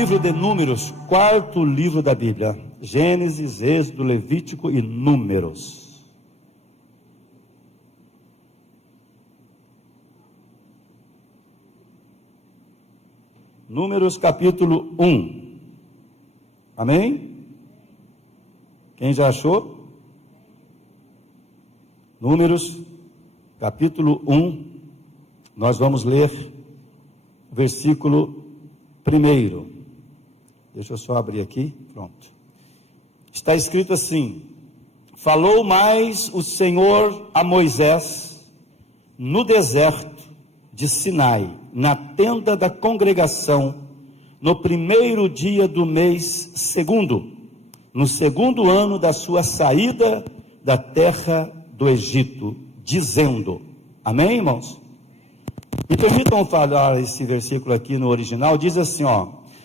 Livro de Números, quarto livro da Bíblia. Gênesis, Êxodo, Levítico e Números. Números capítulo 1. Amém? Quem já achou? Números capítulo 1. Nós vamos ler o versículo 1. Deixa eu só abrir aqui, pronto. Está escrito assim: falou mais o Senhor a Moisés no deserto de Sinai, na tenda da congregação, no primeiro dia do mês segundo, no segundo ano da sua saída da terra do Egito, dizendo, amém, irmãos? E permitam falar esse versículo aqui no original, diz assim,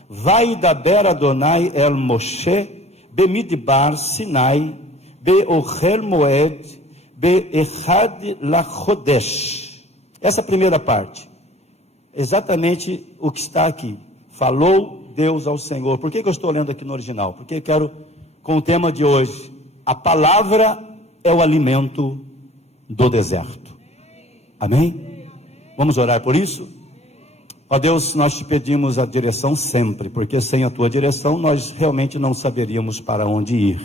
vai daber Adonai el Moshe bemidbar Sinai beochel moed beechad lachodesh. Essa primeira parte, exatamente o que está aqui. Falou Deus ao Senhor. Por que eu estou lendo aqui no original? Porque eu quero, com o tema de hoje, a palavra é o alimento do deserto. Amém? Vamos orar por isso? Ó Deus, nós te pedimos a direção sempre, porque sem a tua direção nós realmente não saberíamos para onde ir.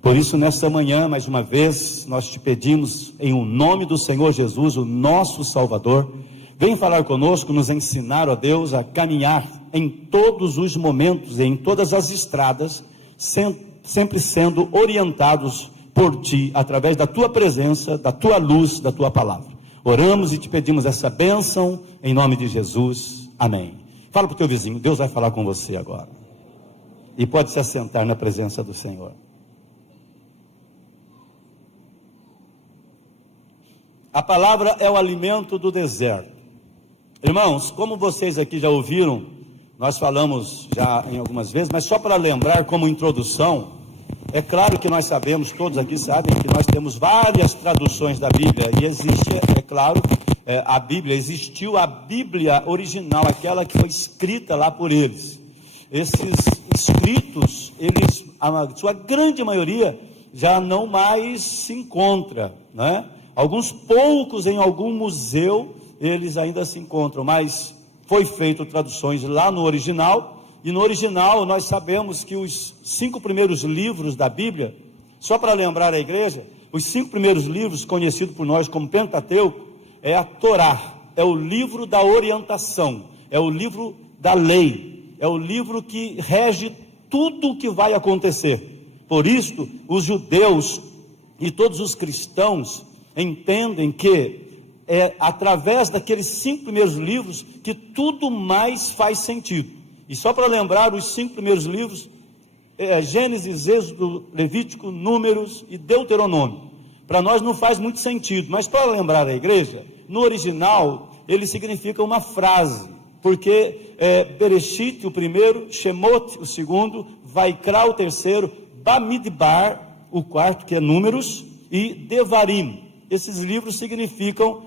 Por isso, nesta manhã, mais uma vez, nós te pedimos, em o nome do Senhor Jesus, o nosso Salvador, vem falar conosco, nos ensinar, ó Deus, a caminhar em todos os momentos, em todas as estradas, sempre sendo orientados por ti, através da tua presença, da tua luz, da tua palavra. Oramos e te pedimos essa bênção, em nome de Jesus, amém. Fala para o teu vizinho, Deus vai falar com você agora. E pode se assentar na presença do Senhor. A palavra é o alimento do deserto. Irmãos, como vocês aqui já ouviram, nós falamos já em algumas vezes, mas só para lembrar como introdução, é claro que nós sabemos, todos aqui sabem, que nós temos várias traduções da Bíblia, e existe, é claro, a Bíblia, existiu a Bíblia original, aquela que foi escrita lá por eles. Esses escritos, eles, a sua grande maioria, já não mais se encontra, né? Alguns poucos em algum museu, eles ainda se encontram, mas foi feito traduções lá no original, e no original nós sabemos que os 5 primeiros livros da Bíblia, só para lembrar a igreja, os 5 primeiros livros, conhecidos por nós como Pentateuco, é a Torá, é o livro da orientação, é o livro da lei, é o livro que rege tudo o que vai acontecer. Por isso, os judeus e todos os cristãos entendem que é através daqueles 5 primeiros livros que tudo mais faz sentido. E só para lembrar, os 5 primeiros livros, Gênesis, Êxodo, Levítico, Números e Deuteronômio. Para nós não faz muito sentido, mas para lembrar a igreja, no original, ele significa uma frase, porque Bereshit, o primeiro, Shemot, o segundo, Vaikra, o terceiro, Bamidbar, o quarto, que é Números, e Devarim. Esses livros significam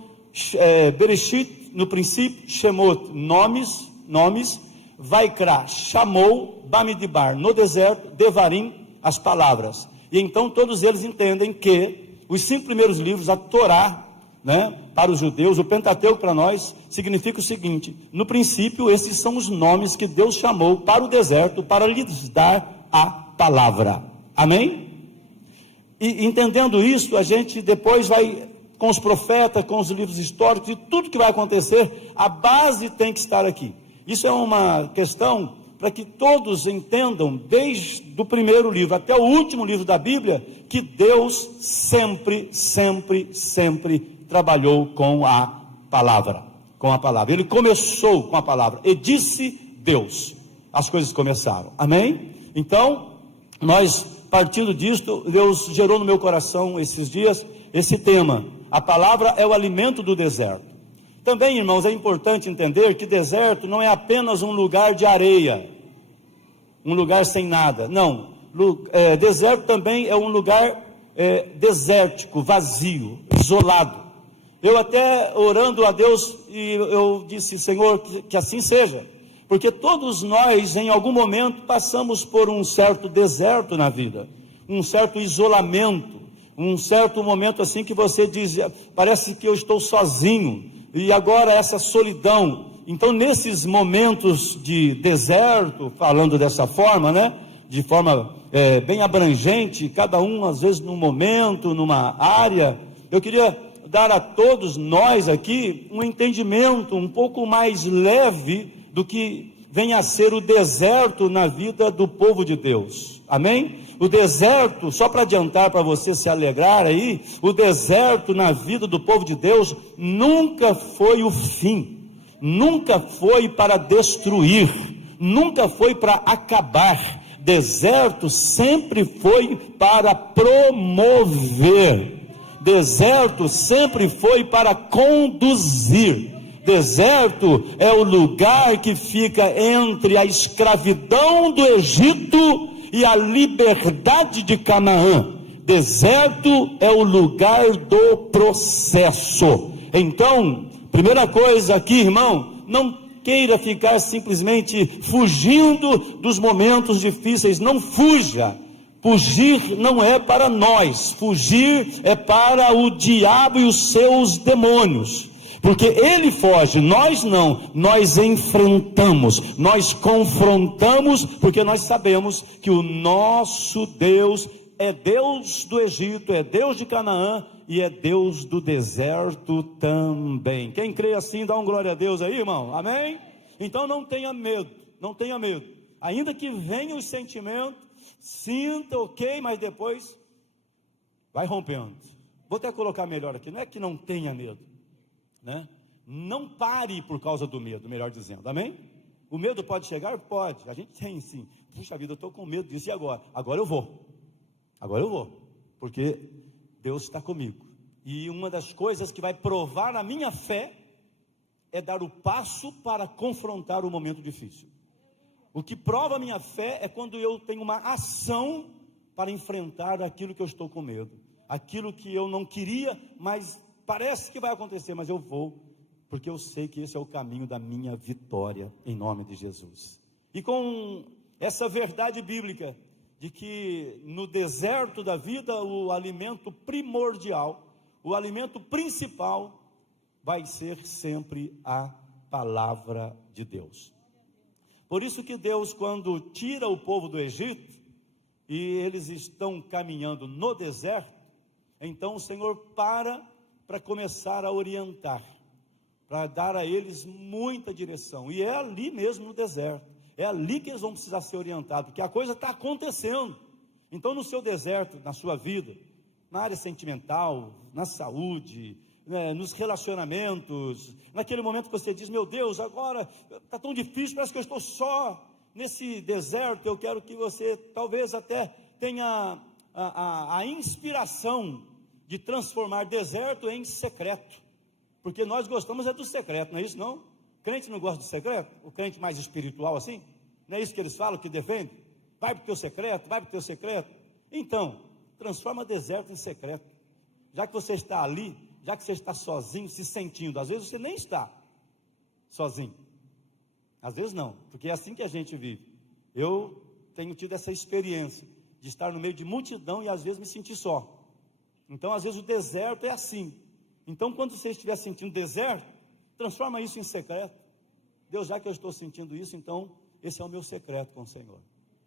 Bereshit, no princípio, Shemot, nomes, Vaikra, chamou, Bamidbar, no deserto, Devarim, as palavras. E então todos eles entendem que os 5 primeiros livros, a Torá, né, para os judeus, o Pentateuco para nós, significa o seguinte: no princípio, esses são os nomes que Deus chamou para o deserto, para lhes dar a palavra. Amém? E entendendo isso, a gente depois vai, com os profetas, com os livros históricos, e tudo que vai acontecer, a base tem que estar aqui. Isso é uma questão para que todos entendam, desde o primeiro livro até o último livro da Bíblia, que Deus sempre trabalhou com a palavra. Ele começou com a palavra, e disse Deus, as coisas começaram. Amém? Então, nós, partindo disto, Deus gerou no meu coração esses dias esse tema: a palavra é o alimento do deserto. Também, irmãos, é importante entender que deserto não é apenas um lugar de areia, um lugar sem nada. Não, deserto também é um lugar desértico, vazio, isolado. Eu até orando a Deus, e eu disse: Senhor, que assim seja, Porque todos nós, em algum momento, passamos por um certo deserto na vida, um certo isolamento, um certo momento assim que você diz, parece que eu estou sozinho, e agora essa solidão. Então, nesses momentos de deserto, falando dessa forma, né, de forma bem abrangente, cada um às vezes num momento, numa área, eu queria dar a todos nós aqui um entendimento um pouco mais leve do que vem a ser o deserto na vida do povo de Deus, amém? O deserto, só para adiantar, para você se alegrar aí, o deserto na vida do povo de Deus nunca foi o fim, nunca foi para destruir, nunca foi para acabar. Deserto sempre foi para promover, deserto sempre foi para conduzir. Deserto é o lugar que fica entre a escravidão do Egito e a liberdade de Canaã. Deserto é o lugar do processo. Então, primeira coisa aqui, irmão, não queira ficar simplesmente fugindo dos momentos difíceis. Não fuja. Fugir não é para nós, fugir é para o diabo e os seus demônios, porque ele foge, nós não, nós enfrentamos, nós confrontamos, porque nós sabemos que o nosso Deus é Deus do Egito, é Deus de Canaã e é Deus do deserto também. Quem crê assim, dá um glória a Deus aí, irmão, amém? Então não tenha medo, não tenha medo, ainda que venham os sentimentos, sinta, ok, mas depois vai rompendo. Vou até colocar melhor aqui, não é que não tenha medo, né? Não pare por causa do medo, melhor dizendo, amém? O medo pode chegar? Pode, a gente tem sim. Puxa vida, eu estou com medo disso, e agora? Agora eu vou, porque Deus está comigo, e uma das coisas que vai provar a minha fé, é dar o passo para confrontar o momento difícil. O que prova a minha fé é quando eu tenho uma ação para enfrentar aquilo que eu estou com medo, aquilo que eu não queria, mas parece que vai acontecer, mas eu vou, porque eu sei que esse é o caminho da minha vitória, em nome de Jesus. E com essa verdade bíblica, de que no deserto da vida, o alimento primordial, o alimento principal, vai ser sempre a palavra de Deus. Por isso que Deus, quando tira o povo do Egito, e eles estão caminhando no deserto, então o Senhor para começar a orientar, para dar a eles muita direção, e é ali mesmo no deserto, é ali que eles vão precisar ser orientados, porque a coisa está acontecendo. Então no seu deserto, na sua vida, na área sentimental, na saúde, nos relacionamentos, naquele momento que você diz, meu Deus, agora está tão difícil, parece que eu estou só nesse deserto. Eu quero que você talvez até tenha a inspiração de transformar deserto em secreto, porque nós gostamos do secreto, não é isso não? O crente não gosta de secreto? O crente mais espiritual assim? Não é isso que eles falam, que defendem? Vai para o teu secreto, vai para o teu secreto. Então, transforma deserto em secreto, já que você está ali, já que você está sozinho, se sentindo, às vezes você nem está sozinho, às vezes não, porque é assim que a gente vive. Eu tenho tido essa experiência, de estar no meio de multidão e às vezes me sentir só. Então às vezes o deserto é assim. Então quando você estiver sentindo deserto, transforma isso em secreto. Deus, já que eu estou sentindo isso, então esse é o meu secreto com o Senhor,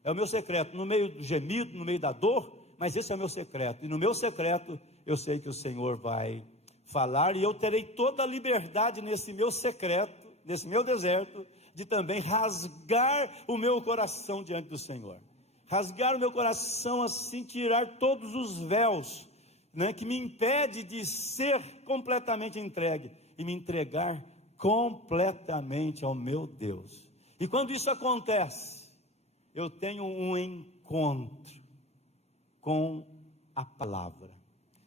é o meu secreto, no meio do gemido, no meio da dor, mas esse é o meu secreto, e no meu secreto, eu sei que o Senhor vai falar, e eu terei toda a liberdade nesse meu secreto, nesse meu deserto, de também rasgar o meu coração diante do Senhor, rasgar o meu coração assim, tirar todos os véus, que me impede de ser completamente entregue, e me entregar completamente ao meu Deus. E quando isso acontece, eu tenho um encontro com a palavra,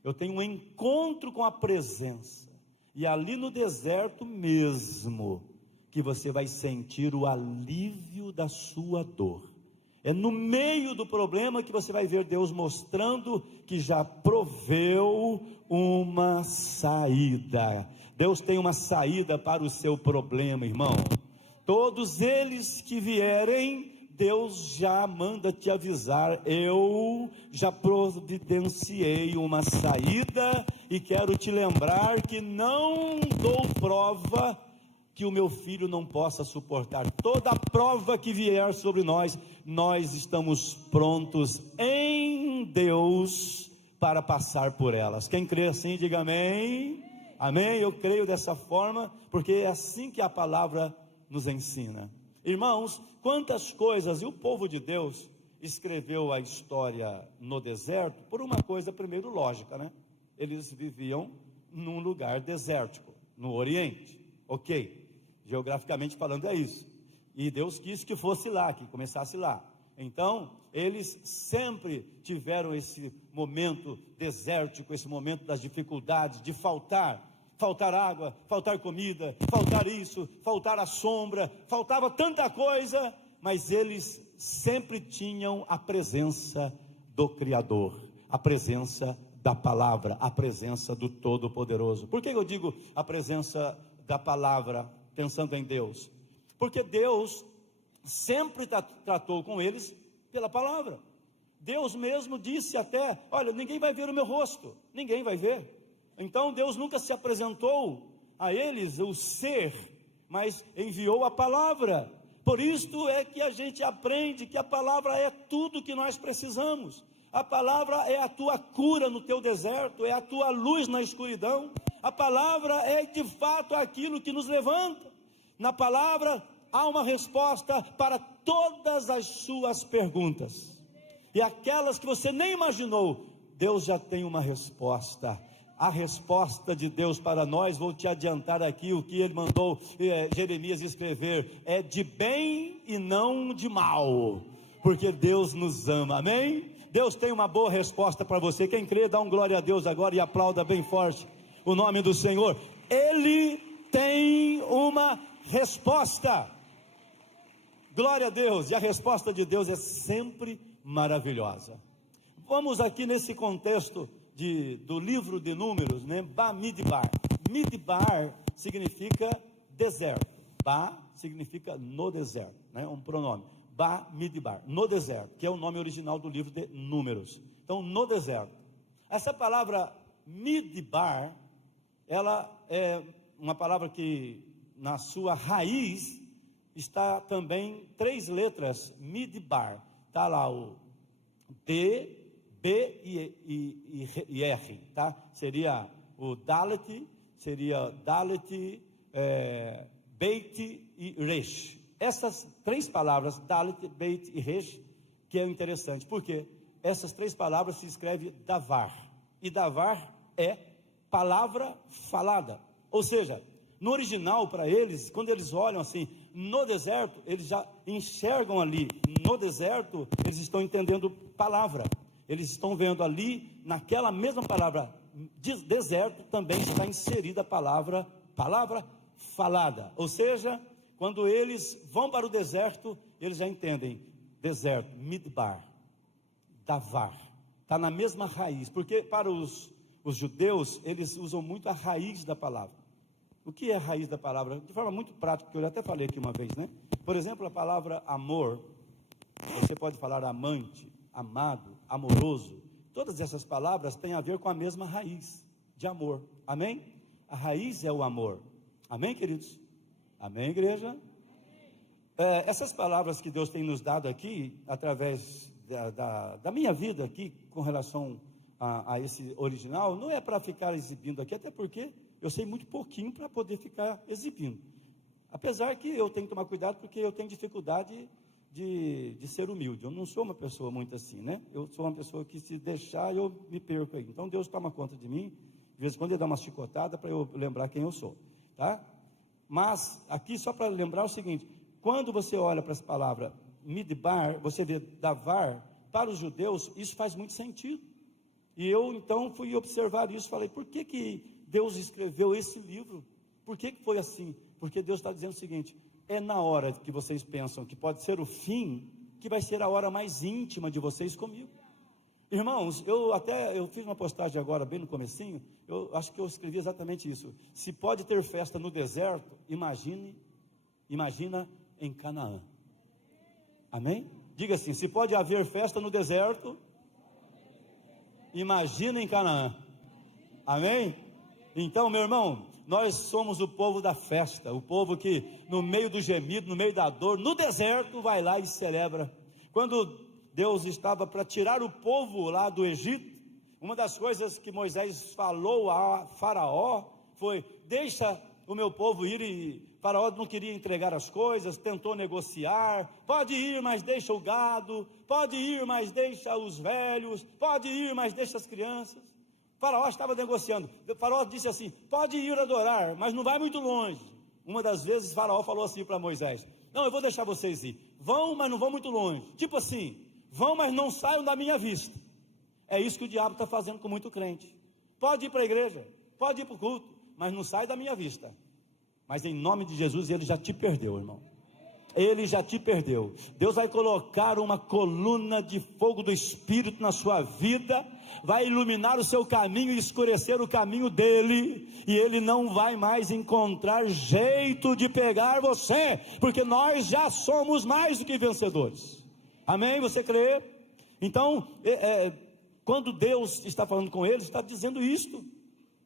eu tenho um encontro com a presença, e ali no deserto mesmo, que você vai sentir o alívio da sua dor. É no meio do problema que você vai ver Deus mostrando que já proveu uma saída. Deus tem uma saída para o seu problema, irmão. Todos eles que vierem, Deus já manda te avisar: eu já providenciei uma saída, e quero te lembrar que não dou prova que o meu filho não possa suportar. Toda prova que vier sobre nós, nós estamos prontos em Deus para passar por elas. Quem crê assim, diga amém. Amém, eu creio dessa forma, porque é assim que a palavra nos ensina. Irmãos, quantas coisas, e o povo de Deus escreveu a história no deserto, por uma coisa primeiro lógica, né? Eles viviam num lugar desértico, no Oriente, ok, geograficamente falando é isso, e Deus quis que fosse lá, que começasse lá. Então, eles sempre tiveram esse momento desértico, esse momento das dificuldades, de faltar água, faltar comida, faltar isso, faltar a sombra, faltava tanta coisa, mas eles sempre tinham a presença do Criador, a presença da palavra, a presença do Todo-Poderoso. Por que eu digo a presença da palavra, pensando em Deus? Porque Deus sempre tratou com eles pela palavra. Deus mesmo disse até: olha, ninguém vai ver o meu rosto, ninguém vai ver. Então Deus nunca se apresentou a eles, o ser, mas enviou a palavra. Por isto é que a gente aprende que a palavra é tudo que nós precisamos. A palavra é a tua cura no teu deserto, é a tua luz na escuridão. A palavra é de fato aquilo que nos levanta. Na palavra há uma resposta para todas as suas perguntas, e aquelas que você nem imaginou, Deus já tem uma resposta. A resposta de Deus para nós, vou te adiantar aqui o que ele mandou Jeremias escrever, é de bem e não de mal, porque Deus nos ama, amém? Deus tem uma boa resposta para você. Quem crê, dá um glória a Deus agora e aplauda bem forte o nome do Senhor. Ele tem uma resposta, glória a Deus, e a resposta de Deus é sempre maravilhosa. Vamos aqui nesse contexto do livro de Números, né? Bamidbar. Midbar significa deserto. Ba significa no deserto, né? Um pronome. Bamidbar, no deserto, que é o nome original do livro de Números. Então, no deserto. Essa palavra Midbar, ela é uma palavra que na sua raiz está também 3 letras, Midbar. Está lá o D, B e R, tá? Seria o Dalet, Beit e Resh. Essas 3 palavras, Dalet, Beit e Resh, que é interessante, porque essas 3 palavras se escreve Davar, e Davar é palavra falada, ou seja, no original para eles, quando eles olham assim, no deserto, eles já enxergam ali, no deserto, eles estão entendendo palavra. Eles estão vendo ali, naquela mesma palavra, deserto, também está inserida a palavra falada. Ou seja, quando eles vão para o deserto, eles já entendem, deserto, Midbar, Davar, está na mesma raiz, porque para os judeus, eles usam muito a raiz da palavra. O que é a raiz da palavra? De forma muito prática, que eu até falei aqui uma vez, né? Por exemplo, a palavra amor, você pode falar amante, amado, amoroso, todas essas palavras têm a ver com a mesma raiz de amor, amém? A raiz é o amor, amém, queridos? Amém, igreja? Essas palavras que Deus tem nos dado aqui, através da minha vida aqui, com relação a esse original, não é para ficar exibindo aqui, até porque eu sei muito pouquinho para poder ficar exibindo, apesar que eu tenho que tomar cuidado, porque eu tenho dificuldade de ser humilde. Eu não sou uma pessoa muito assim, né? Eu sou uma pessoa que, se deixar, eu me perco aí. Então Deus toma conta de mim, de vez em quando ele dá uma chicotada para eu lembrar quem eu sou, tá? Mas aqui só para lembrar o seguinte: quando você olha para essa palavra Midbar, você vê Davar, para os judeus isso faz muito sentido. E eu então fui observar isso, falei, por que Deus escreveu esse livro? Por que foi assim? Porque Deus está dizendo o seguinte: é na hora que vocês pensam que pode ser o fim, que vai ser a hora mais íntima de vocês comigo. Irmãos, eu fiz uma postagem agora, bem no comecinho, eu acho que eu escrevi exatamente isso. Se pode ter festa no deserto, imagine Imagina em Canaã. Amém? Diga assim: se pode haver festa no deserto, imagina em Canaã. Amém? Então, meu irmão, nós somos o povo da festa, o povo que no meio do gemido, no meio da dor, no deserto, vai lá e celebra. Quando Deus estava para tirar o povo lá do Egito, uma das coisas que Moisés falou a Faraó foi: deixa o meu povo ir. E Faraó não queria entregar as coisas, tentou negociar: pode ir, mas deixa o gado, pode ir, mas deixa os velhos, pode ir, mas deixa as crianças. Faraó estava negociando. Faraó disse assim: pode ir adorar, mas não vai muito longe. Uma das vezes Faraó falou assim para Moisés: não, eu vou deixar vocês ir, vão, mas não vão muito longe. Tipo assim, vão, mas não saiam da minha vista. É isso que o diabo está fazendo com muito crente. Pode ir para a igreja, pode ir para o culto, mas não sai da minha vista. Mas em nome de Jesus, ele já te perdeu, irmão. Ele já te perdeu. Deus vai colocar uma coluna de fogo do Espírito na sua vida, vai iluminar o seu caminho e escurecer o caminho dele, e ele não vai mais encontrar jeito de pegar você, porque nós já somos mais do que vencedores. Amém? Você crê? Então, quando Deus está falando com eles, está dizendo isto: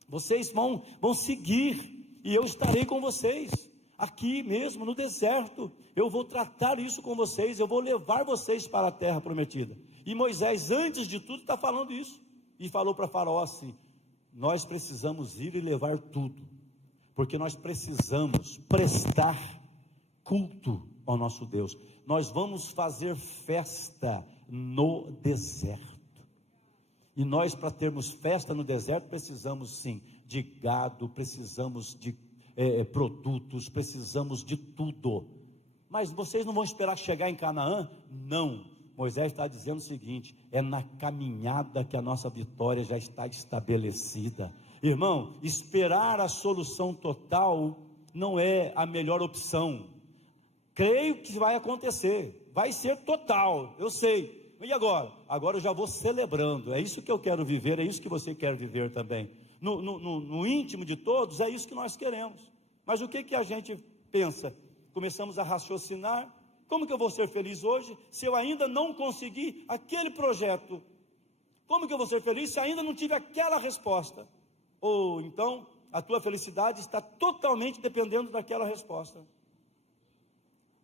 vocês vão seguir, e eu estarei com vocês, aqui mesmo no deserto, eu vou tratar isso com vocês, eu vou levar vocês para a terra prometida. E Moisés, antes de tudo, está falando isso, e falou para Faraó assim: nós precisamos ir e levar tudo, porque nós precisamos prestar culto ao nosso Deus. Nós vamos fazer festa no deserto. E nós, para termos festa no deserto, precisamos sim de gado, precisamos de produtos, precisamos de tudo. Mas vocês não vão esperar chegar em Canaã? Não. Moisés está dizendo o seguinte: é na caminhada que a nossa vitória já está estabelecida. Irmão, esperar a solução total não é a melhor opção. Creio que vai acontecer, vai ser total, eu sei. E agora? Agora eu já vou celebrando. É isso que eu quero viver, é isso que você quer viver também. No íntimo de todos, é isso que nós queremos. Mas o que a gente pensa? Começamos a raciocinar: como que eu vou ser feliz hoje, se eu ainda não consegui aquele projeto? Como que eu vou ser feliz se ainda não tive aquela resposta? Ou então, a tua felicidade está totalmente dependendo daquela resposta.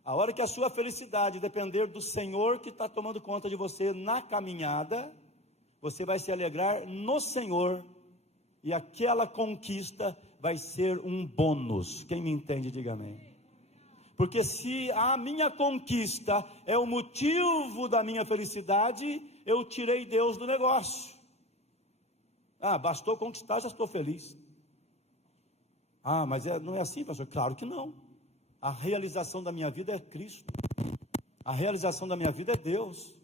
A hora que a sua felicidade depender do Senhor que está tomando conta de você na caminhada, você vai se alegrar no Senhor, e aquela conquista vai ser um bônus. Quem me entende, diga amém. Porque se a minha conquista é o motivo da minha felicidade, eu tirei Deus do negócio. Bastou conquistar, já estou feliz. Mas não é assim, pastor? Claro que não. A realização da minha vida é Cristo, a realização da minha vida é Deus,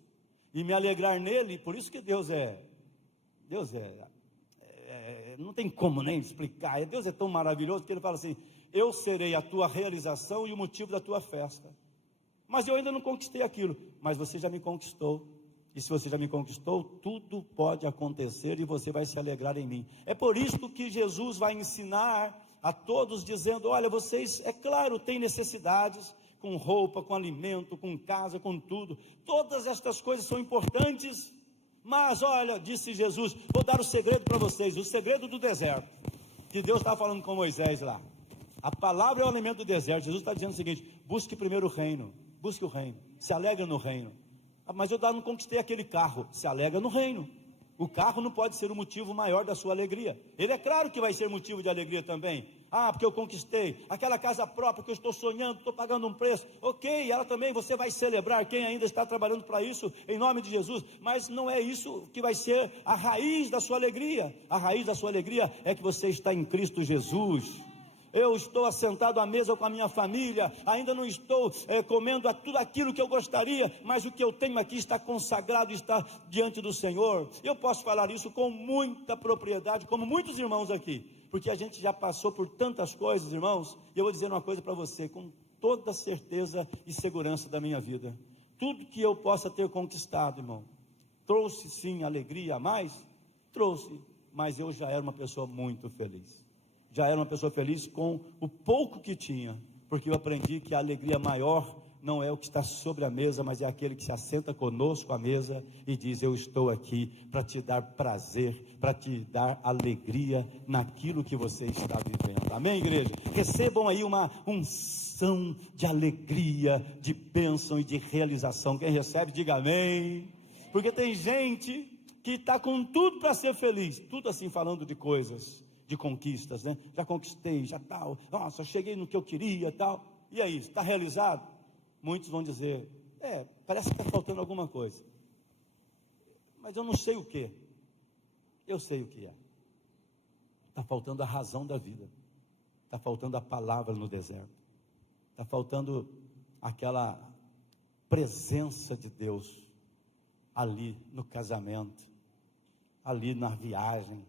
e me alegrar nele. Por isso que Deus não tem como nem explicar. Deus é tão maravilhoso que ele fala assim: eu serei a tua realização e o motivo da tua festa. Mas eu ainda não conquistei aquilo, mas você já me conquistou. E se você já me conquistou, tudo pode acontecer e você vai se alegrar em mim. É por isso que Jesus vai ensinar a todos, dizendo: olha, vocês, é claro, têm necessidades, com roupa, com alimento, com casa, com tudo. Todas estas coisas são importantes. Mas olha, disse Jesus, vou dar o segredo para vocês, o segredo do deserto, que Deus estava falando com Moisés lá. A palavra é o alimento do deserto. Jesus está dizendo o seguinte: busque primeiro o reino, busque o reino, se alegra no reino. Mas eu não conquistei aquele carro, se alegra no reino. O carro não pode ser o motivo maior da sua alegria. Ele é claro que vai ser motivo de alegria também. Porque eu conquistei aquela casa própria que eu estou sonhando, estou pagando um preço. Ok, ela também, você vai celebrar, quem ainda está trabalhando para isso, em nome de Jesus. Mas não é isso que vai ser a raiz da sua alegria. A raiz da sua alegria é que você está em Cristo Jesus. Eu estou assentado à mesa com a minha família, ainda não estou comendo tudo aquilo que eu gostaria, mas o que eu tenho aqui está consagrado, está diante do Senhor. Eu posso falar isso com muita propriedade, como muitos irmãos aqui, porque a gente já passou por tantas coisas, irmãos. E eu vou dizer uma coisa para você, com toda certeza e segurança da minha vida: tudo que eu possa ter conquistado, irmão, trouxe sim alegria a mais, trouxe, mas eu já era uma pessoa muito feliz. Já era uma pessoa feliz com o pouco que tinha, porque eu aprendi que a alegria maior não é o que está sobre a mesa, mas é aquele que se assenta conosco à mesa e diz: eu estou aqui para te dar prazer, para te dar alegria naquilo que você está vivendo. Amém, igreja? Recebam aí uma unção de alegria, de bênção e de realização. Quem recebe, diga amém. Porque tem gente que está com tudo para ser feliz, tudo assim falando de coisas, de conquistas, né? Já conquistei, já tal, nossa, cheguei no que eu queria, tal. E aí, está realizado? Muitos vão dizer: parece que está faltando alguma coisa, mas eu não sei o que. Eu sei o que é. Está faltando a razão da vida, está faltando a palavra no deserto, está faltando aquela presença de Deus ali no casamento, ali na viagem,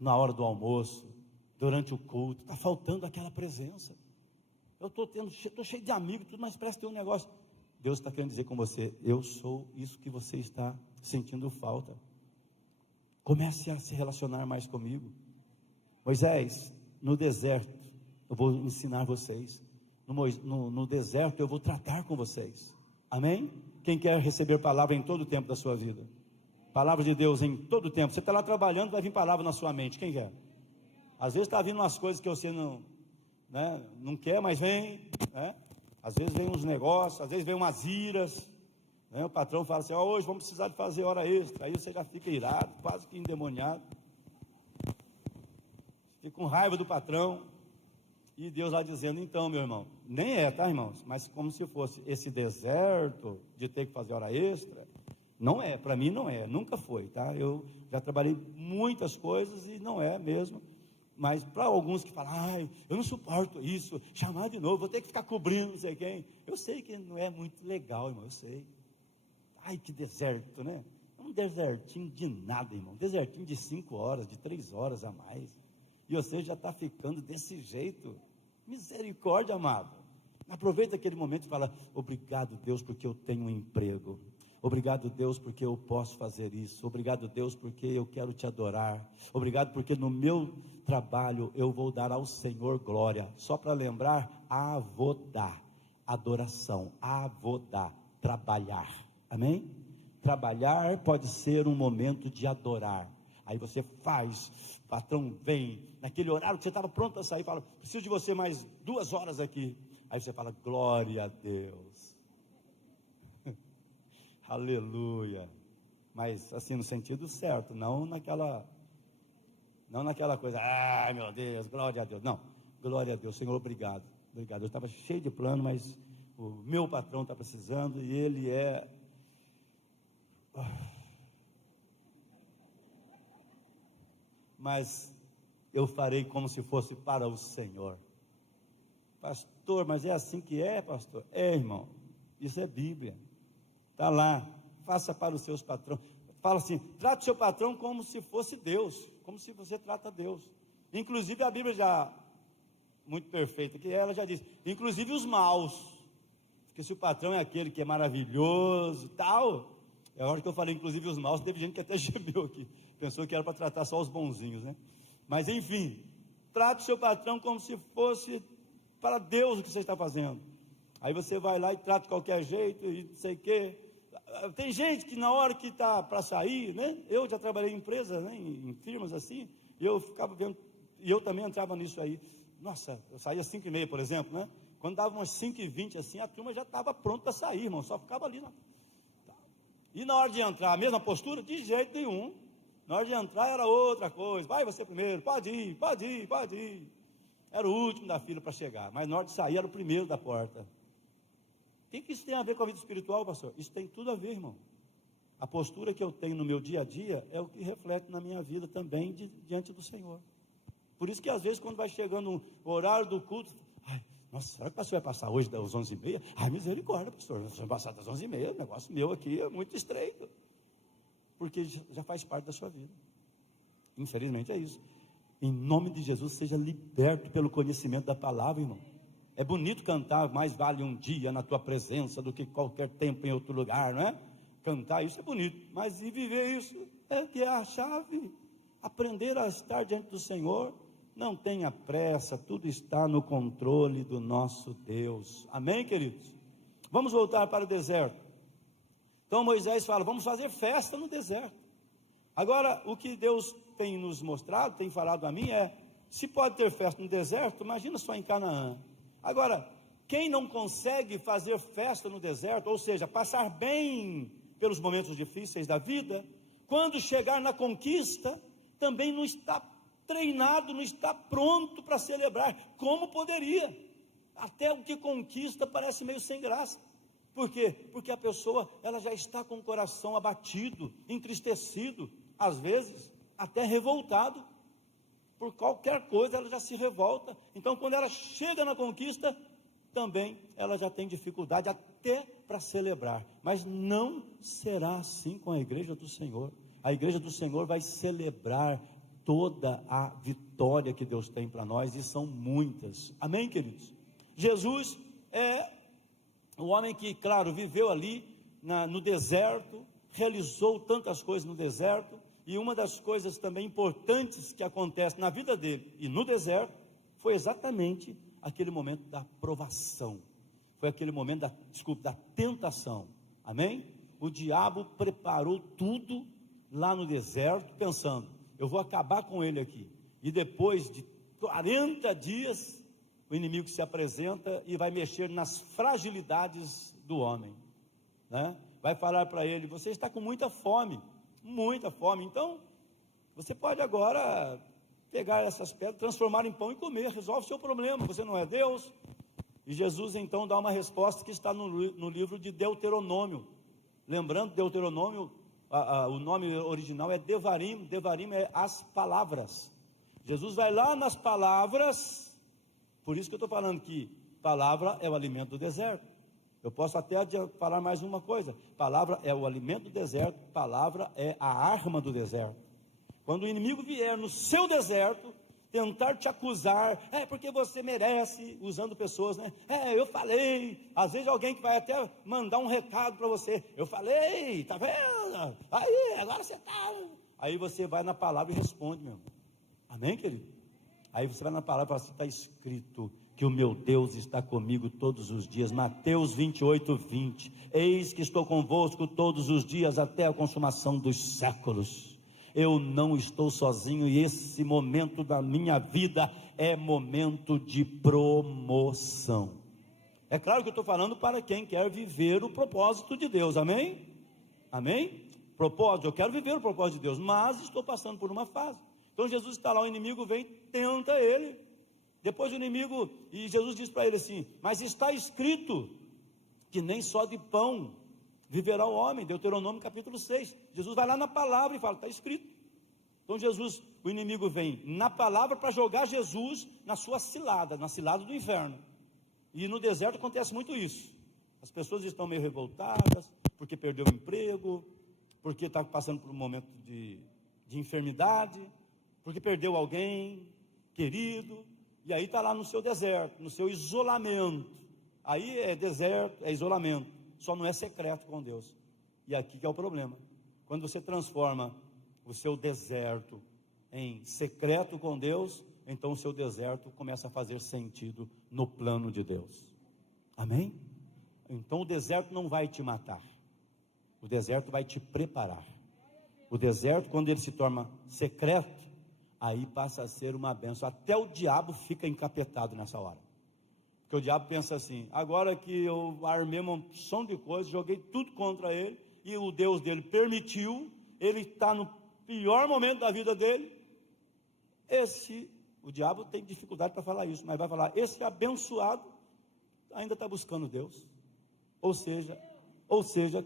na hora do almoço, durante o culto. Está faltando aquela presença. Eu estou cheio de amigos, tudo, mas parece ter um negócio. Deus está querendo dizer com você: eu sou isso que você está sentindo falta. Comece a se relacionar mais comigo. Moisés, no deserto, eu vou ensinar vocês. No deserto, eu vou tratar com vocês. Amém? Quem quer receber palavra em todo o tempo da sua vida? Palavra de Deus em todo o tempo. Você está lá trabalhando, vai vir palavra na sua mente. Quem quer? Às vezes está vindo umas coisas que você não quer, mas vem, né? Às vezes vem uns negócios, às vezes vem umas iras, né? O patrão fala assim: hoje vamos precisar de fazer hora extra. Aí você já fica irado, quase que endemoniado, fica com raiva do patrão, e Deus lá dizendo: então, meu irmão, nem é, tá, irmãos? Mas como se fosse esse deserto de ter que fazer hora extra. Não é, para mim não é, nunca foi, tá? Eu já trabalhei muitas coisas e não é mesmo. Mas para alguns que falam: eu não suporto isso, chamar de novo, vou ter que ficar cobrindo não sei quem. Eu sei que não é muito legal, irmão, eu sei. Que deserto, né? É um desertinho de nada, irmão. Desertinho de 5 horas, de 3 horas a mais. E você já está ficando desse jeito. Misericórdia, amado. Aproveita aquele momento e fala: obrigado, Deus, porque eu tenho um emprego. Obrigado, Deus, porque eu posso fazer isso. Obrigado, Deus, porque eu quero te adorar. Obrigado, porque no meu trabalho eu vou dar ao Senhor glória. Só para lembrar: avodar, adoração, avodar, trabalhar. Amém? Trabalhar pode ser um momento de adorar. Aí você faz, o patrão vem, naquele horário que você estava pronto a sair, fala: preciso de você mais 2 horas aqui. Aí você fala: glória a Deus. Aleluia. Mas assim, no sentido certo, não naquela coisa: meu Deus, glória a Deus. Não, glória a Deus, Senhor, obrigado. Eu estava cheio de plano, mas o meu patrão está precisando e ele é... Mas eu farei como se fosse para o Senhor. Pastor, mas é assim que é, pastor? É, irmão, isso é Bíblia. Está lá: faça para os seus patrões. Fala assim: trate o seu patrão como se fosse Deus, como se você trata Deus. Inclusive a Bíblia já, muito perfeita, que ela já diz, inclusive os maus. Porque se o patrão é aquele que é maravilhoso e tal, é a hora que eu falei inclusive os maus, teve gente que até gemeu aqui, pensou que era para tratar só os bonzinhos, né? Mas enfim, trate o seu patrão como se fosse para Deus o que você está fazendo. Aí você vai lá e trata de qualquer jeito e não sei o quê. Tem gente que na hora que está para sair, né? Eu já trabalhei em empresas, né? Em firmas assim, e eu ficava vendo, e eu também entrava nisso aí. Nossa, eu saía às 5h30, por exemplo, né? Quando dava umas 5h20 assim, a turma já estava pronta para sair, irmão, só ficava ali. E na hora de entrar, a mesma postura? De jeito nenhum. Na hora de entrar era outra coisa: vai você primeiro, pode ir. Era o último da fila para chegar, mas na hora de sair era o primeiro da porta. O que isso tem a ver com a vida espiritual, pastor? Isso tem tudo a ver, irmão. A postura que eu tenho no meu dia a dia é o que reflete na minha vida também diante do Senhor. Por isso que às vezes quando vai chegando o horário do culto, nossa, será que o pastor vai passar hoje das 11h30? Misericórdia, pastor, vai passar das 11h30, o negócio meu aqui é muito estreito. Porque já faz parte da sua vida. Infelizmente é isso. Em nome de Jesus, seja liberto pelo conhecimento da palavra, irmão. É bonito cantar: mais vale um dia na tua presença do que qualquer tempo em outro lugar, não é? Cantar isso é bonito, mas e viver isso é que é a chave. Aprender a estar diante do Senhor não tenha pressa, tudo está no controle do nosso Deus. Amém, queridos? Vamos voltar para o deserto. Então Moisés fala, vamos fazer festa no deserto. Agora, o que Deus tem nos mostrado, tem falado a mim se pode ter festa no deserto, imagina só em Canaã. Agora, quem não consegue fazer festa no deserto, ou seja, passar bem pelos momentos difíceis da vida, quando chegar na conquista, também não está treinado, não está pronto para celebrar, como poderia. Até o que conquista parece meio sem graça. Por quê? Porque a pessoa, ela já está com o coração abatido, entristecido, às vezes até revoltado. Por qualquer coisa ela já se revolta. Então quando ela chega na conquista, também ela já tem dificuldade até para celebrar. Mas não será assim com a igreja do Senhor. A igreja do Senhor vai celebrar toda a vitória que Deus tem para nós, e são muitas. Amém, queridos? Jesus é o homem que, claro, viveu ali no deserto, realizou tantas coisas no deserto, e uma das coisas também importantes que acontece na vida dele e no deserto, foi exatamente aquele momento da provação, foi aquele momento da tentação. Amém? O diabo preparou tudo lá no deserto, pensando, eu vou acabar com ele aqui, e depois de 40 dias, o inimigo se apresenta e vai mexer nas fragilidades do homem, né? Vai falar para ele, você está com muita fome, então, você pode agora pegar essas pedras, transformar em pão e comer, resolve o seu problema, você não é Deus. E Jesus então dá uma resposta que está no livro de Deuteronômio. Lembrando, Deuteronômio, o nome original é Devarim. Devarim é as palavras. Jesus vai lá nas palavras. Por isso que eu estou falando que palavra é o alimento do deserto. Eu posso até falar mais uma coisa, palavra é o alimento do deserto, palavra é a arma do deserto. Quando o inimigo vier no seu deserto, tentar te acusar, porque você merece, usando pessoas, né? Eu falei, às vezes alguém que vai até mandar um recado para você, eu falei, tá vendo? Aí, agora você tá. Aí você vai na palavra e responde, meu irmão. Amém, querido? Aí você vai na palavra e fala assim, está escrito que o meu Deus está comigo todos os dias. Mateus 28:20. Eis que estou convosco todos os dias até a consumação dos séculos. Eu não estou sozinho, e esse momento da minha vida é momento de promoção. É claro que eu estou falando para quem quer viver o propósito de Deus. Amém? Amém? Propósito, eu quero viver o propósito de Deus, mas estou passando por uma fase. Então Jesus está lá, o inimigo vem, tenta ele. Depois o inimigo, e Jesus diz para ele assim, mas está escrito que nem só de pão viverá o homem, Deuteronômio capítulo 6, Jesus vai lá na palavra e fala, está escrito. Então Jesus, o inimigo vem na palavra para jogar Jesus na sua cilada, na cilada do inferno. E no deserto acontece muito isso, as pessoas estão meio revoltadas, porque perdeu o emprego, porque está passando por um momento de enfermidade, porque perdeu alguém querido, e aí está lá no seu deserto, no seu isolamento. Aí é deserto, é isolamento, só não é secreto com Deus. E aqui que é o problema, quando você transforma o seu deserto em secreto com Deus, então o seu deserto começa a fazer sentido no plano de Deus. Amém? Então o deserto não vai te matar, o deserto vai te preparar. O deserto, quando ele se torna secreto, aí passa a ser uma bênção. Até o diabo fica encapetado nessa hora, porque o diabo pensa assim, agora que eu armei uma opção de coisas, joguei tudo contra ele, e o Deus dele permitiu, ele está no pior momento da vida dele, o diabo tem dificuldade para falar isso, mas vai falar, esse abençoado ainda está buscando Deus, ou seja,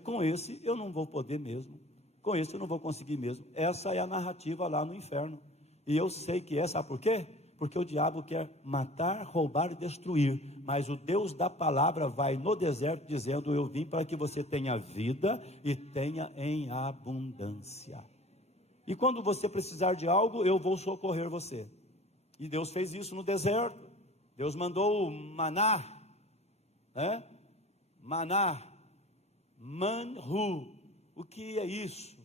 com esse eu não vou poder mesmo, com esse eu não vou conseguir mesmo. Essa é a narrativa lá no inferno. E eu sei que é, sabe por quê? Porque o diabo quer matar, roubar e destruir, mas o Deus da palavra vai no deserto dizendo, eu vim para que você tenha vida e tenha em abundância. E quando você precisar de algo, eu vou socorrer você. E Deus fez isso no deserto. Deus mandou maná, maná, manhu. O que é isso?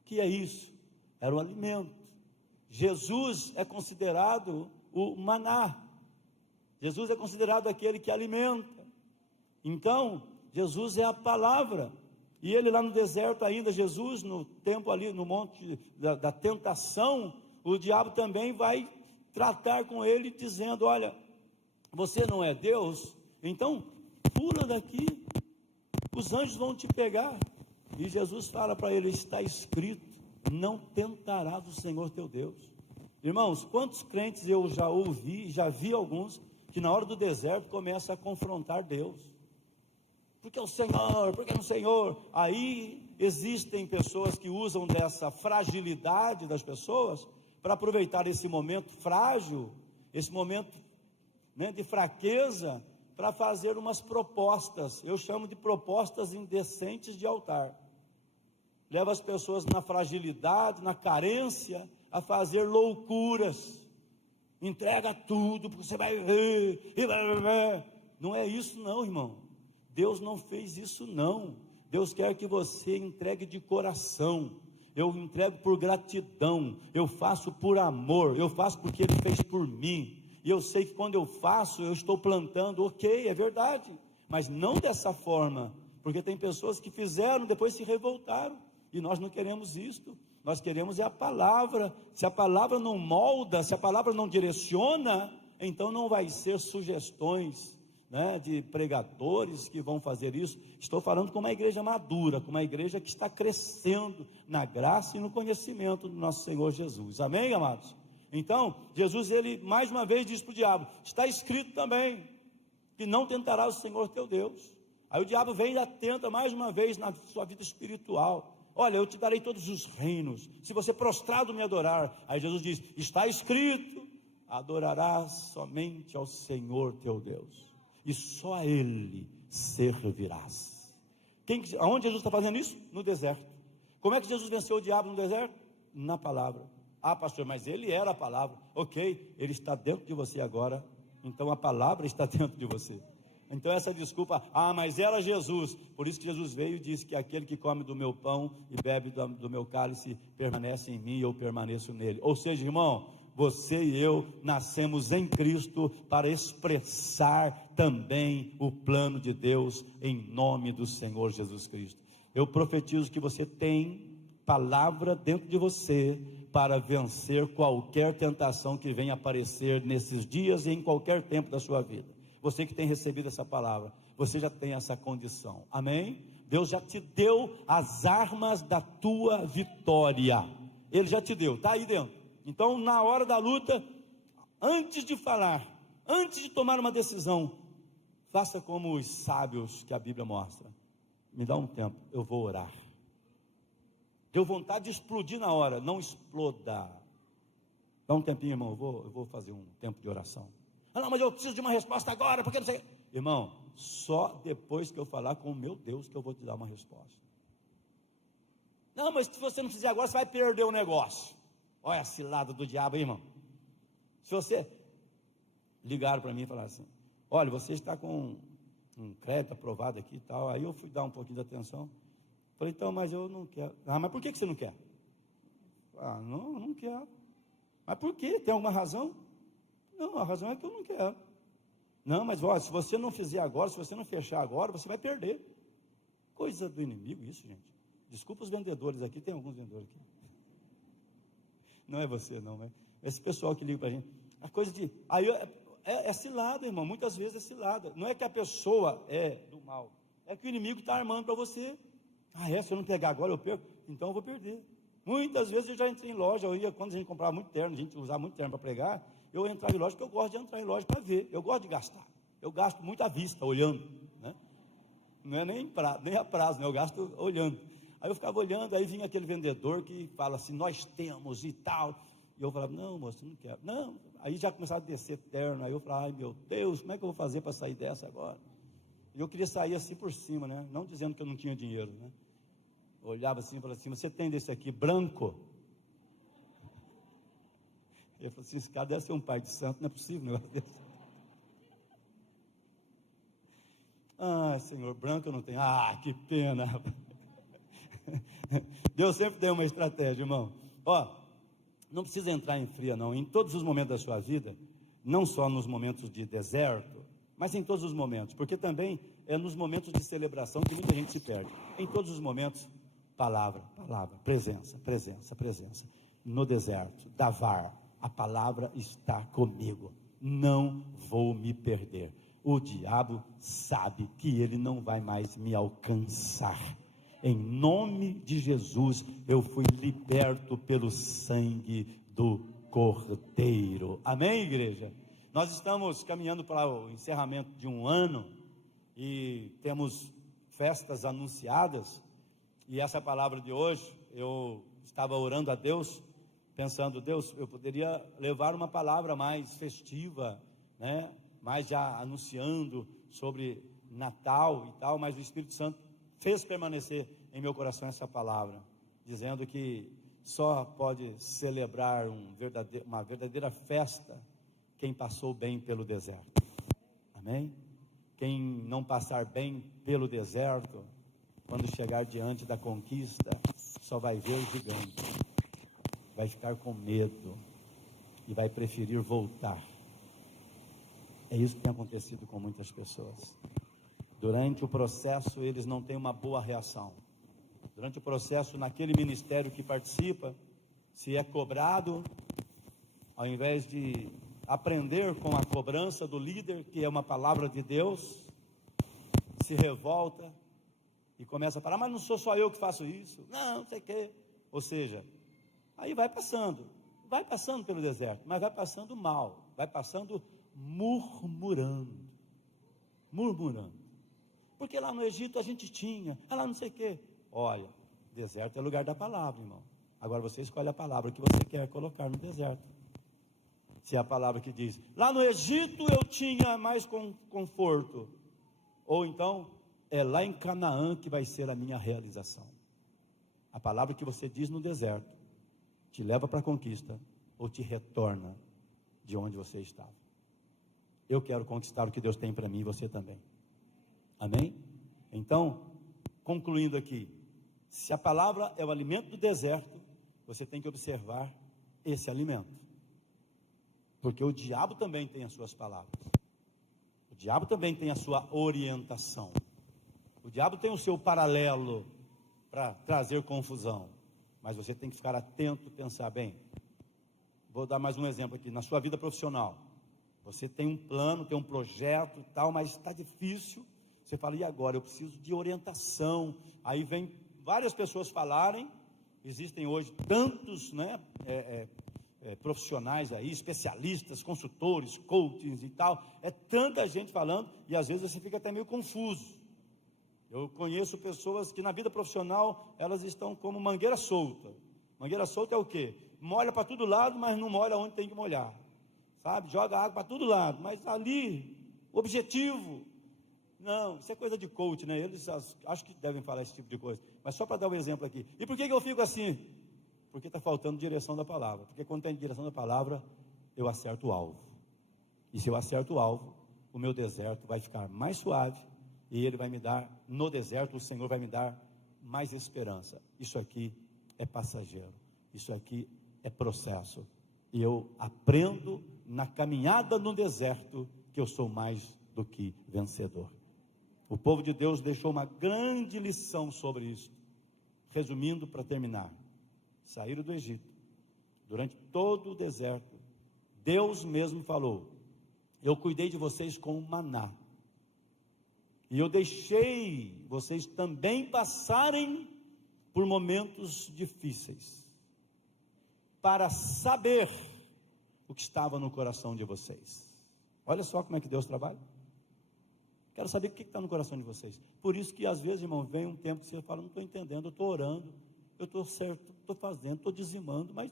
O que é isso? Era o alimento. Jesus é considerado o maná, Jesus é considerado aquele que alimenta. Então, Jesus é a palavra, e ele lá no deserto ainda, Jesus no tempo ali, no monte da tentação, o diabo também vai tratar com ele, dizendo: olha, você não é Deus, então pula daqui, os anjos vão te pegar. E Jesus fala para ele: está escrito, não tentarás o Senhor teu Deus. Irmãos, quantos crentes eu já ouvi, já vi alguns, que na hora do deserto começa a confrontar Deus, porque o Senhor, porque no Senhor. Aí existem pessoas que usam dessa fragilidade das pessoas, para aproveitar esse momento frágil, esse momento, né, de fraqueza, para fazer umas propostas, eu chamo de propostas indecentes de altar. Leva as pessoas na fragilidade, na carência, a fazer loucuras. Entrega tudo, porque você vai ver, e vai. Não é isso não, irmão. Deus não fez isso não. Deus quer que você entregue de coração. Eu entrego por gratidão, eu faço por amor, eu faço porque Ele fez por mim. E eu sei que quando eu faço, eu estou plantando, ok, é verdade, mas não dessa forma, porque tem pessoas que fizeram, depois se revoltaram, e nós não queremos isto. Nós queremos é a palavra. Se a palavra não molda, se a palavra não direciona, então não vai ser sugestões, né, de pregadores que vão fazer isso. Estou falando com uma igreja madura, com uma igreja que está crescendo na graça e no conhecimento do nosso Senhor Jesus. Amém, amados? Então, Jesus, ele mais uma vez diz para o diabo: está escrito também, que não tentará o Senhor teu Deus. Aí o diabo vem e atenta mais uma vez na sua vida espiritual: olha, eu te darei todos os reinos, se você prostrado me adorar. Aí Jesus diz: está escrito, adorarás somente ao Senhor teu Deus, e só a Ele servirás. Aonde Jesus está fazendo isso? No deserto. Como é que Jesus venceu o diabo no deserto? Na palavra. Ah, pastor, mas Ele era a palavra. Ok, Ele está dentro de você agora, então a palavra está dentro de você. Então essa desculpa: ah, mas era Jesus. Por isso que Jesus veio e disse que aquele que come do meu pão e bebe do meu cálice permanece em mim e eu permaneço nele. Ou seja, irmão, você e eu nascemos em Cristo para expressar também o plano de Deus em nome do Senhor Jesus Cristo. Eu profetizo que você tem palavra dentro de você para vencer qualquer tentação que venha aparecer nesses dias e em qualquer tempo da sua vida. Você que tem recebido essa palavra, você já tem essa condição. Amém? Deus já te deu as armas da tua vitória. Ele já te deu, está aí dentro. Então, na hora da luta, antes de falar, antes de tomar uma decisão, faça como os sábios que a Bíblia mostra: me dá um tempo, eu vou orar. Deu vontade de explodir na hora, não exploda. Dá um tempinho, irmão, eu vou fazer um tempo de oração. Ah, não, mas eu preciso de uma resposta agora, porque não sei. Irmão, só depois que eu falar com o meu Deus que eu vou te dar uma resposta. Não, mas se você não fizer agora, você vai perder o negócio. Olha a cilada do diabo aí, irmão. Se você ligaram para mim e falaram assim: olha, você está com um crédito aprovado aqui e tal. Aí eu fui dar um pouquinho de atenção. Falei: então, mas eu não quero. Ah, mas por que você não quer? Ah, não quero. Mas por quê? Tem alguma razão? Não, a razão é que eu não quero. Não, mas olha, se você não fizer agora, se você não fechar agora, você vai perder. Coisa do inimigo isso, gente. Desculpa os vendedores aqui, tem alguns vendedores aqui. Não é você não, é esse pessoal que liga para a gente. A coisa de... Aí é cilada, irmão, muitas vezes é cilada. Não é que a pessoa é do mal, é que o inimigo está armando para você. Ah, se eu não pegar agora eu perco, então eu vou perder. Muitas vezes eu já entrei em loja, quando a gente comprava muito terno, a gente usava muito terno para pregar, eu entrava em loja, porque eu gosto de entrar em loja para ver, eu gosto de gastar, eu gasto muito à vista, olhando, né? Não é nem a prazo, né? Eu gasto olhando. Aí eu ficava olhando, aí vinha aquele vendedor que fala assim: nós temos e tal, e eu falava: não, moço, não quero, não. Aí já começava a descer terno, aí eu falava: ai meu Deus, como é que eu vou fazer para sair dessa agora? E eu queria sair assim por cima, né? Não dizendo que eu não tinha dinheiro, né? Eu olhava assim e falava assim: você tem desse aqui, branco? Ele falou assim: esse cara deve ser um pai de santo, não é possível um negócio desse. Ah, Senhor, branco eu não tenho. Ah, que pena. Deus sempre tem uma estratégia, irmão. Ó, não precisa entrar em fria não, em todos os momentos da sua vida, não só nos momentos de deserto, mas em todos os momentos, porque também é nos momentos de celebração que muita gente se perde. Em todos os momentos, palavra, palavra, presença, presença, presença. No deserto, Davar, a palavra está comigo, não vou me perder. O diabo sabe que ele não vai mais me alcançar. Em nome de Jesus, eu fui liberto pelo sangue do Cordeiro. Amém, igreja? Nós estamos caminhando para o encerramento de um ano e temos festas anunciadas. E essa palavra de hoje, eu estava orando a Deus, pensando, Deus, eu poderia levar uma palavra mais festiva, né? Mais já anunciando sobre Natal e tal, mas o Espírito Santo fez permanecer em meu coração essa palavra, dizendo que só pode celebrar uma verdadeira festa quem passou bem pelo deserto. Amém? Quem não passar bem pelo deserto, quando chegar diante da conquista, só vai ver o gigante, vai ficar com medo e vai preferir voltar. É isso que tem acontecido com muitas pessoas. Durante o processo, eles não têm uma boa reação. Durante o processo, naquele ministério que participa, se é cobrado, ao invés de aprender com a cobrança do líder, que é uma palavra de Deus, se revolta e começa a falar, mas não sou só eu que faço isso, não sei o quê. Ou seja, aí vai passando pelo deserto, mas vai passando mal, vai passando murmurando, porque lá no Egito a gente tinha, lá não sei o quê. Olha, deserto é lugar da palavra, irmão. Agora você escolhe a palavra que você quer colocar no deserto. Se é a palavra que diz, lá no Egito eu tinha mais conforto, ou então, é lá em Canaã que vai ser a minha realização. A palavra que você diz no deserto, te leva para a conquista, ou te retorna de onde você estava. Eu quero conquistar o que Deus tem para mim e você também. Amém? Então, concluindo aqui, se a palavra é o alimento do deserto, você tem que observar esse alimento, porque o diabo também tem as suas palavras, o diabo também tem a sua orientação, o diabo tem o seu paralelo para trazer confusão, mas você tem que ficar atento, pensar bem. Vou dar mais um exemplo aqui, na sua vida profissional, você tem um plano, tem um projeto e tal, mas está difícil. Você fala, e agora? Eu preciso de orientação. Aí vem várias pessoas falarem. Existem hoje tantos, né, profissionais aí, especialistas, consultores, coachings e tal. É tanta gente falando e às vezes você fica até meio confuso. Eu conheço pessoas que na vida profissional elas estão como mangueira solta. Mangueira solta é o quê? Molha para todo lado, mas não molha onde tem que molhar. Sabe? Joga água para todo lado, mas ali, objetivo. Não, isso é coisa de coach, né? Eles acho que devem falar esse tipo de coisa. Mas só para dar um exemplo aqui. E por que eu fico assim? Porque está faltando direção da palavra. Porque quando tem direção da palavra, eu acerto o alvo. E se eu acerto o alvo, o meu deserto vai ficar mais suave. E ele vai me dar, no deserto, o Senhor vai me dar mais esperança. Isso aqui é passageiro. Isso aqui é processo. E eu aprendo na caminhada no deserto que eu sou mais do que vencedor. O povo de Deus deixou uma grande lição sobre isso. Resumindo, para terminar, saíram do Egito, durante todo o deserto, Deus mesmo falou, eu cuidei de vocês com o maná, e eu deixei vocês também passarem por momentos difíceis, para saber o que estava no coração de vocês. Olha só como é que Deus trabalha. Quero saber o que está no coração de vocês. Por isso que às vezes, irmão, vem um tempo que você fala, não estou entendendo, eu estou orando, eu estou certo, estou fazendo, estou dizimando, mas,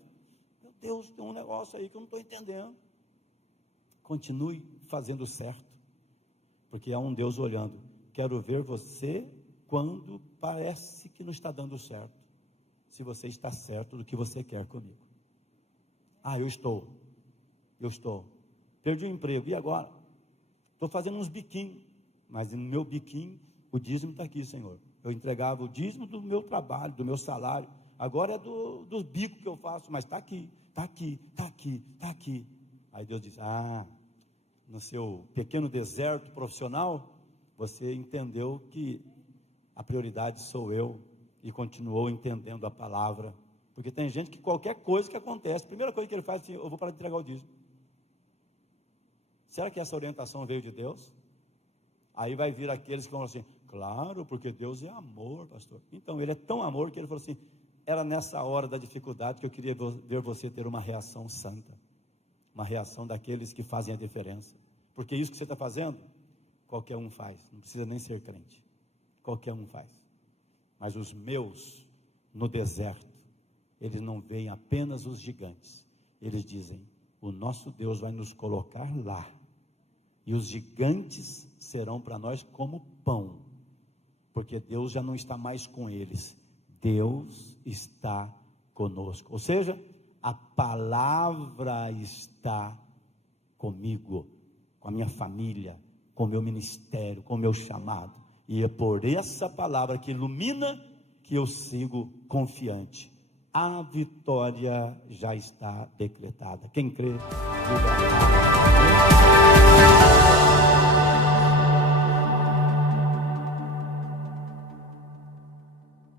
meu Deus, tem um negócio aí que eu não estou entendendo. Continue fazendo certo, porque há um Deus olhando. Quero ver você quando parece que não está dando certo, se você está certo do que você quer comigo. Eu estou, perdi o emprego, e agora? Estou fazendo uns biquinhos, mas no meu biquinho, o dízimo está aqui, Senhor. Eu entregava o dízimo do meu trabalho, do meu salário, agora é do bico que eu faço, mas está aqui. está aqui, está aqui, está aqui. Aí Deus diz, no seu pequeno deserto profissional, você entendeu que a prioridade sou eu, e continuou entendendo a palavra, porque tem gente que qualquer coisa que acontece, a primeira coisa que ele faz é assim, eu vou parar de entregar o dízimo. Será que essa orientação veio de Deus? Aí vai vir aqueles que vão assim, claro, porque Deus é amor, pastor. Então, ele é tão amor que ele falou assim, era nessa hora da dificuldade que eu queria ver você ter uma reação santa, uma reação daqueles que fazem a diferença, porque isso que você está fazendo, qualquer um faz, não precisa nem ser crente, qualquer um faz, mas os meus, no deserto, eles não veem apenas os gigantes, eles dizem, o nosso Deus vai nos colocar lá, e os gigantes serão para nós como pão, porque Deus já não está mais com eles, Deus está conosco, ou seja, a palavra está comigo, com a minha família, com o meu ministério, com o meu chamado, e é por essa palavra que ilumina, que eu sigo confiante, a vitória já está decretada, quem crê, diga amém.